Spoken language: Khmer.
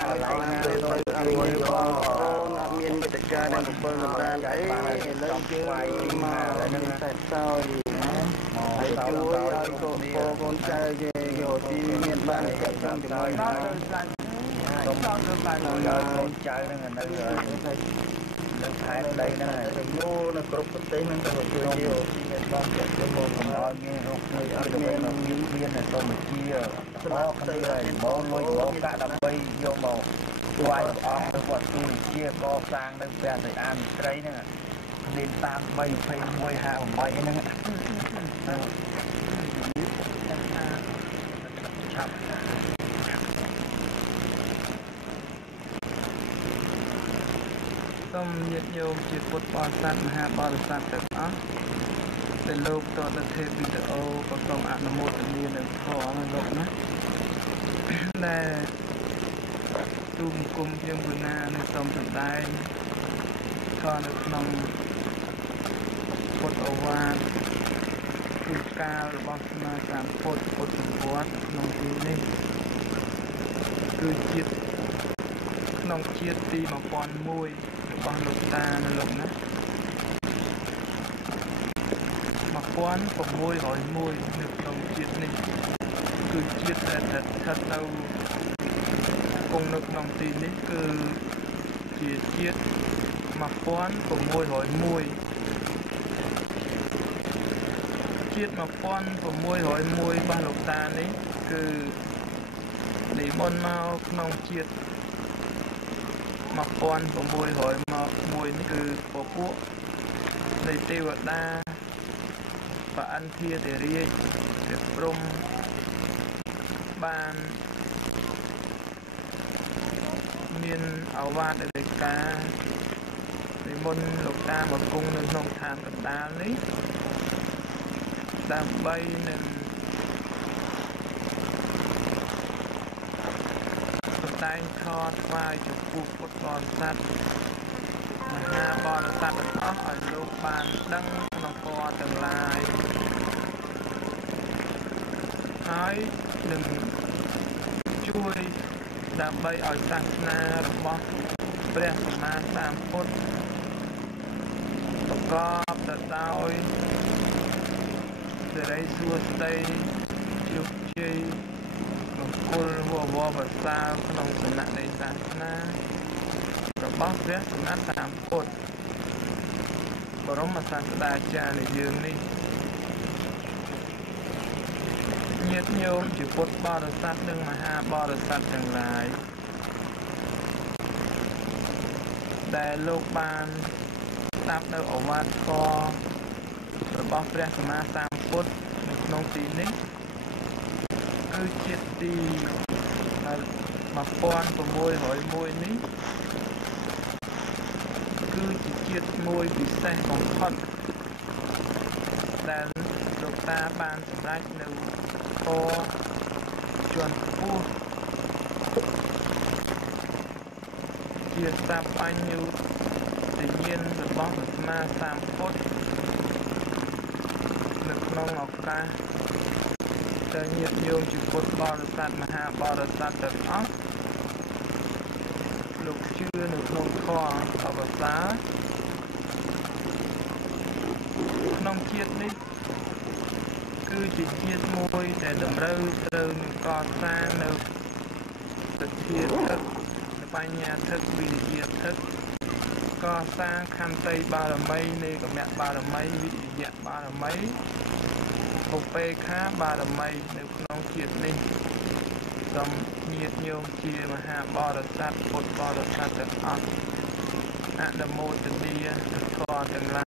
ឲ្យខ្លាំងទៅអរិយបងអូនអត់មានមេត្តានិង7បណ្ដានអីឥឡូវយើងមកមានតែសោយហើយជួយឲ្យកូនចៅគេរកទីមានបានចាក់តាមជាមួយខ្ញុំសូមបានឲ្យកូនចៅនឹងនៅខែដីហ្នឹងទៅយោនៅគ្រប់ប្រទេសហ្នឹងទៅជួយយោមានបងចាក់ទៅមកកុំឲ្យមានរោគមួយអត់មានតែសូមជាស្លោកទៅហើយបងលុយបងកាក់ដើម្បីយកមកស្វែងអស់ទៅវត្តទូជាកសាងនៅផ្ទះទៅអានស្រីហ្នឹងលេនតាម3 21 58ហ្នឹងឆាប់សូមញាតិញោមជាពុទ្ធបរិស័ទមហាបរិស័ទទាំងអស់ដែលលោកតទៅទេពវីដេអូក៏សូមអនុមោទនានៅធម៌ណាលោកណាដែលទូមគុំជាងគណានៅសូមសម្ដែងខនៅក្នុងពុទ្ធអូវាទគឺការរបស់ស្មារតីពុទ្ធវត្តក្នុងទីនេះគឺជាតិក្នុងជាតិទី1001របស់លោកតានៅលោកណា1601នៅក្នុងជាតិនេះគឺជាតិដែលស្ថិតនៅគង់នៅក្នុងទីនេះគឺជាជាតិ1601ជាតិ1601របស់លោកតានេះគឺនិមន្តមកក្នុងជាតិ1601នេះគឺពពួកនៃទេវតាបអន្ធាទេរាជព្រះព្រំបានមានអាវាតដីកានិមន្តលោកតាមកគង់នៅក្នុងឋានកណ្ដាលនេះដើម្បីនឹងសម្ដែងធម៌ថ្វាយចំពោះពុទ្ធបរិស័ទមហាបរិស័ទទាំងអស់ឲ្យលោកបានដឹងក្នុងធម៌ទាំងឡាយហើយនឹងជួយដើម្បីឲ្យសាសនារបស់ព្រះសម្មាសម្ពុទ្ធប្រកបទៅដោយសិរីសួស្តីជោគជ័យមង្គលវវប្រសើរក្នុងឋានៈនៃសាសនារបស់ព្រះសម្មាសម្ពុទ្ធបរមសាស្តាចារ្យនៃយើងនេះញាតិញោមជាពុទ្ធបរិស័ទនិងមហាបរិស័ទទាំងឡាយដែលលោកបានស្ដាប់នៅឱវាទធម៌របស់ព្រះសម្មាសម្ពុទ្ធនៅក្នុងទីនេះគឺជាទី1601នេះគឺជាជាតិមួយពិសេសបំផុតដែលលោកតាបានសម្រេចនៅធម៌ជាន់ខ្ពស់ជាសបញ្ញុទញ្ញាណរបស់ព្រះសម្មាសម្ពុទ្ធនៅក្នុងឱកាសដែលញាតិញោមជាពុទ្ធបរិស័ទមហាបរិស័ទទាំងអស់លោកជឿនៅក្នុងធម៌អវសាក្នុងជាតិនេះគឺជាជាតិមួយដែលតម្រូវត្រូវនឹងកសាងនៅសទ្ធាធិបញ្ញាធិវិរិយធិកសាងខន្តីបារមីនៃកមៈបារមីវិរិយបារមីឧបេក្ខាបារមីនៅក្នុងជាតិនេះសូមញាតិញោមជាមហាបរិស័ទពុទ្ធបរិស័ទទាំងអស់អនុមោទនាធម៌ទាំងឡា